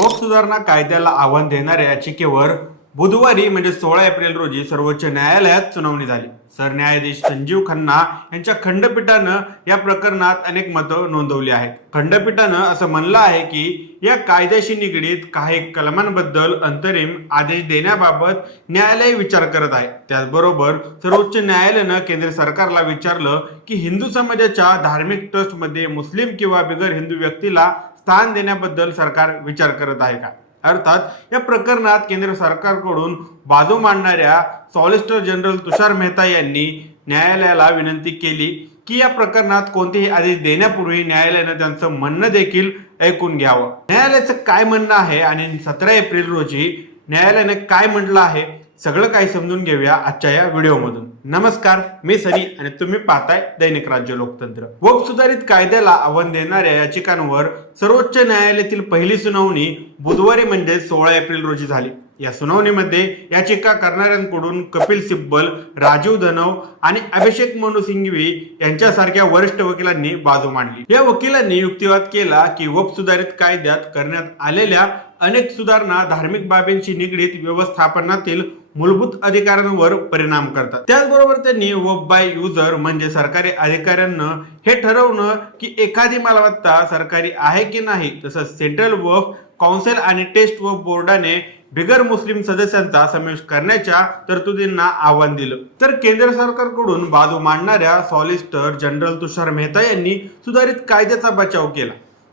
वक्फ सुधारणा कायद्याला आव्हान देणाऱ्या याचिकेवर बुधवारी म्हणजे 16 एप्रिल रोजी सर्वोच्च न्यायालयात सुनावणी झाली. सरन्यायाधीश संजीव खन्ना यांच्या खंडपीठानं या प्रकरणात अनेक मतं नोंदवली आहेत. खंडपीठानं असं म्हणलं आहे की या कायद्याशी निगडीत काही कलमांबद्दल अंतरिम आदेश देण्याबाबत न्यायालय विचार करत आहे. त्याचबरोबर सर्वोच्च न्यायालयानं केंद्र सरकारला विचारलं की हिंदू समाजाच्या धार्मिक ट्रस्टमध्ये मुस्लिम किंवा बिगर हिंदू व्यक्तीला स्थान देण्याबद्दल सरकार विचार करत आहे का. अर्थात या प्रकरणात केंद्र सरकारकडून बाजू मांडणाऱ्या सॉलिसिटर जनरल तुषार मेहता यांनी न्यायालयाला विनंती केली की या प्रकरणात कोणतेही आदेश देण्यापूर्वी न्यायालयानं त्यांचं म्हणणं देखील ऐकून घ्यावं. न्यायालयाचं काय म्हणणं आहे आणि 17 एप्रिल रोजी न्यायालयाने काय म्हटलं आहे सगळं काही समजून घेऊया आजच्या या व्हिडिओमधून. नमस्कार, मी सनी आणि तुम्ही पाहताय दैनिक राज्य लोकतंत्र. वक्फ सुधारित कायद्याला आव्हान देणाऱ्या याचिकांवर सर्वोच्च न्यायालयातील पहिली सुनावणी बुधवारी म्हणजे 16 एप्रिल रोजी झाली. या सुनावणीमध्ये याचिका करणाऱ्यांकडून कपिल सिब्बल, राजीव धनव आणि अभिषेक मनु सिंघवी यांच्यासारख्या वरिष्ठ वकिलांनी बाजू मांडली. या वकिलांनी युक्तिवाद केला की वक्फ सुधारित कायद्यात करण्यात आलेल्या अनेक सुधारणा धार्मिक बाबींशी निगडीत व्यवस्थापनातील मूलभूत अधिकारांवर परिणाम करतात. त्याचबरोबर त्यांनी वक्फ बाय युजर म्हणजे सरकारी अधिकाऱ्यांना हे ठरवणं की एखादी मालमत्ता सरकारी आहे की नाही, तसंच सेंट्रल वक्फ काउन्सिल आणि टेस्ट वक्फ बोर्डाने बिगर मुस्लिम सदस्यांचा समावेश करण्याच्या तरतुदींना आव्हान दिलं. तर केंद्र सरकारकडून बाजू मांडणाऱ्या सॉलिसिटर जनरल तुषार मेहता यांनी सुधारित कायद्याचा बचाव केला.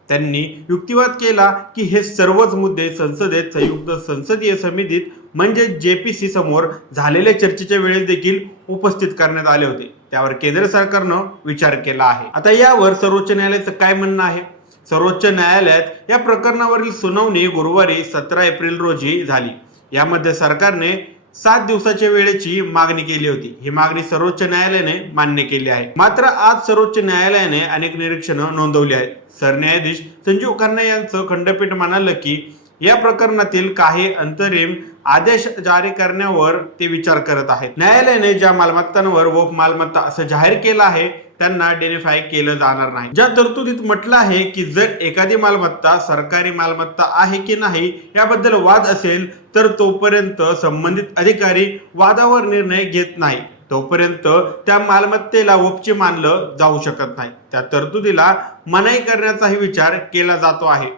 त्यांनी युक्तिवाद केला की हे सर्वच मुद्दे संसदेत संयुक्त संसदीय समितीत म्हणजे JPC समोर झालेल्या चर्चेच्या वेळेस देखील उपस्थित करण्यात आले होते. त्यावर केंद्र सरकारनं विचार केला आहे. आता यावर सर्वोच्च न्यायालयाचं काय म्हणणं आहे? सर्वोच्च न्यायालयात या प्रकरणावरील सुनावणी गुरुवारी 17 एप्रिल रोजी झाली. यामध्ये सरकारने 7 दिवसाच्या वेळेची मागणी केली होती. ही मागणी सर्वोच्च न्यायालयाने मान्य केली आहे. मात्र आज सर्वोच्च न्यायालयाने अनेक निरीक्षणं नोंदवली आहेत. सरन्यायाधीश संजीव खन्ना यांचं खंडपीठ म्हणालं की या प्रकरणातील काही अंतरिम आदेश जारी करण्यावर ते विचार करत आहेत. न्यायालयाने ज्या मालमत्तांवर वक्फ मालमत्ता असं जाहीर केलं आहे त्यांना डेनिफाय केलं जाणार नाही. ज्या तरतुदीत म्हटलं आहे की जर एखादी मालमत्ता सरकारी मालमत्ता आहे की नाही याबद्दल वाद असेल तर तोपर्यंत संबंधित अधिकारी वादावर निर्णय घेत नाही तोपर्यंत त्या मालमत्तेला वक्फची मानलं जाऊ शकत नाही. त्या तरतुदीला मनाई करण्याचाही विचार केला जातो आहे.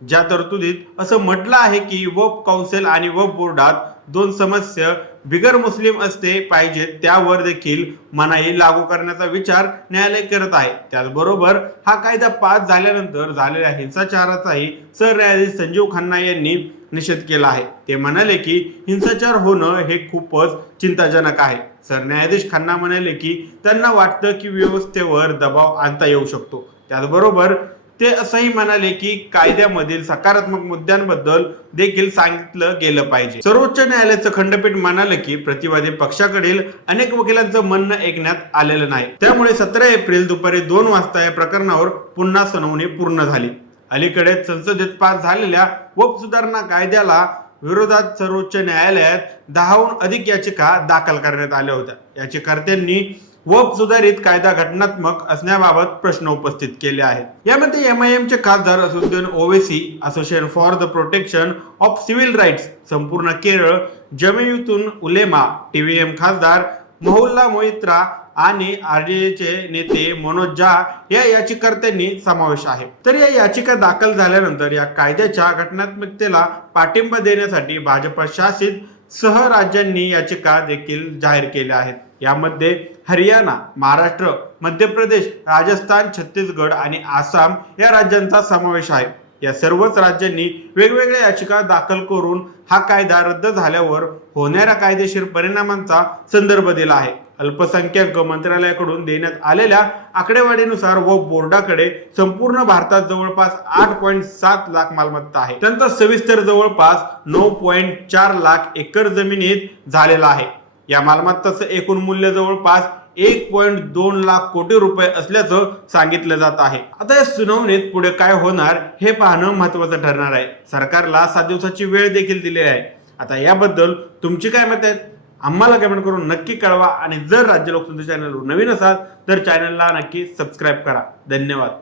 ज्या तरतुदीत असं म्हटलं आहे की वक्फ काउन्सिल आणि वक्फ बोर्डात 2 सदस्य बिगर मुस्लिम असते पाहिजेत त्यावर देखील मनाई लागू करण्याचा विचार न्यायालय करत आहे. त्याचबरोबर हा कायदा पास झाल्यानंतर झालेल्या हिंसाचाराचाही सरन्यायाधीश संजीव खन्ना यांनी निषेध केला आहे. ते म्हणाले की हिंसाचार होणं हे खूपच चिंताजनक आहे. सरन्यायाधीश खन्ना म्हणाले की त्यांना वाटतं की व्यवस्थेवर दबाव आणता येऊ शकतो. त्याचबरोबर ते असंही म्हणाले की कायद्यामधील सकारात्मक मुद्द्यांबद्दल देखील सांगितलं गेलं पाहिजे. सर्वोच्च न्यायालयाचं खंडपीठ म्हणाले की प्रतिवादी पक्षाकडील अनेक वकिलांचं म्हणणं ऐकण्यात आलेलं नाही. त्यामुळे 17 एप्रिल दुपारी 2 वाजता या प्रकरणावर पुन्हा सुनावणी पूर्ण झाली. अलीकडेच संसदेत पास झालेल्या वक्फ सुधारणा कायद्याला विरोधात सर्वोच्च न्यायालयात 10हून अधिक याचिका दाखल करण्यात आल्या होत्या. याचिकाकर्त्यांनी वक्फ सुधारित कायदा घटनात्मक असण्याबाबत प्रश्न उपस्थित केले आहेत. यामध्ये MIMचे खासदार Asaduddin Owaisi, association for the protection of civil rights संपूर्ण केरळ, जमियतुल उलेमा, TVM खासदार मौला मोइत्रा आणि RJचे नेते मनोज झा या याचिकाकर्त्यांनी समावेश आहे. तर या याचिका दाखल झाल्यानंतर या कायद्याच्या घटनात्मकतेला पाठिंबा देण्यासाठी भाजप शासित सह राज्यांनी याचिका देखील जाहीर केल्या आहेत. यामध्ये हरियाणा, महाराष्ट्र, मध्य प्रदेश, राजस्थान, छत्तीसगड आणि आसाम या राज्यांचा समावेश आहे. या सर्वच राज्यांनी वेगवेगळ्या याचिका दाखल करून हा कायदा रद्द झाल्यावर होणाऱ्या कायदेशीर परिणामांचा संदर्भ दिला आहे. अल्पसंख्याक मंत्रालयाकडून देण्यात आलेल्या आकडेवारीनुसार वक्फ बोर्डाकडे संपूर्ण भारतात जवळपास 8.7 लाख मालमत्ता आहे. त्यांचा सविस्तर जवळपास 9.4 लाख एकर जमिनीत झालेला आहे. या मालमत्ताचं एकूण मूल्य जवळपास 1.2 लाख कोटी रुपये असल्याचं सांगितलं जात आहे. आता या सुनावणीत पुढे काय होणार हे पाहणं महत्त्वाचं ठरणार आहे. सरकारला 7 दिवसाची वेळ देखील दिली आहे. आता याबद्दल तुमची काय मत आहेत आम्हाला कमेंट करून नक्की कळवा आणि जर राज्य लोकतंत्र चॅनलवर नवीन असाल तर चॅनलला नक्की सबस्क्राईब करा. धन्यवाद.